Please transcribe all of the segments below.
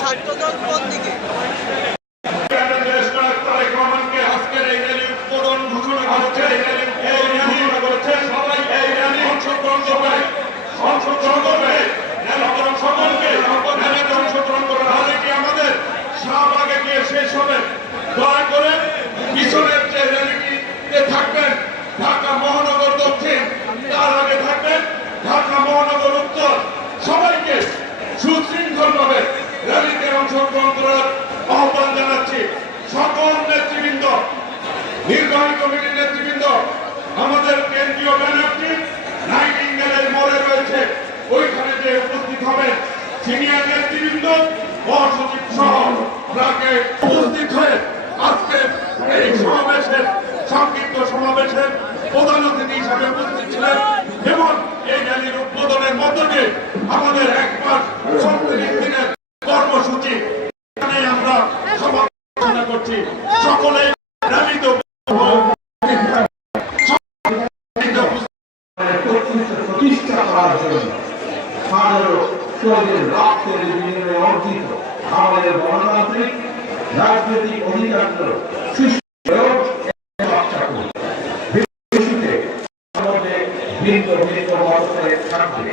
ছাত্রদল কোন দিকে? শেষ হবে দয়া করে পিছনের যে র্যালিটিতে থাকবেন ঢাকা মহানগর দক্ষিণ, তার আগে থাকবেন ঢাকা মহানগর উত্তর। সবাইকে সুশৃঙ্খলভাবে র্যালিতে অংশগ্রহণ করার আহ্বান জানাচ্ছি। সকল নেতৃবৃন্দ, নির্বাহী কমিটির নেতৃবৃন্দ, আমাদের কেন্দ্রীয় ব্যানারটি নাইটিঙ্গেলের মোড়ে রয়েছে, ওইখানে যে উপস্থিত হবেন সিনিয়র নেতৃবৃন্দ, মহাসচিব সহ আপনাকে উপস্থিত হয়ে আজকে এই সমাবেশের সংক্ষিপ্ত সমাবেশের প্রধান অতিথি হিসাবে উপস্থিত ছিলেন এবং এই র্যালির উদ্বোধনের মধ্য দিয়ে আমাদের 1 মাস 37 দিনের কর্মসূচি আমরা সমালোচনা করছি। সকলে র্যালিতে প্রতিষ্ঠা করার জন্য রক্তের বিনিময়ে অর্জিত আমাদের গণতান্ত্রিক রাজনৈতিক অধিকার রক্ষা করি। ভিন্ন ভিন্ন মতরে থাকবে।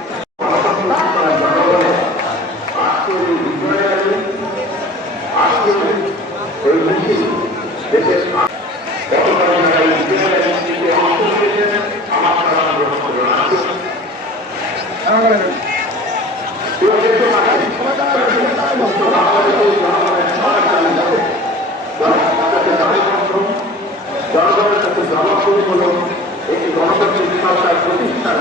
জনগণের কাছে জবাবদিহি হল একটি গণতান্ত্রিক সরকার প্রতিষ্ঠার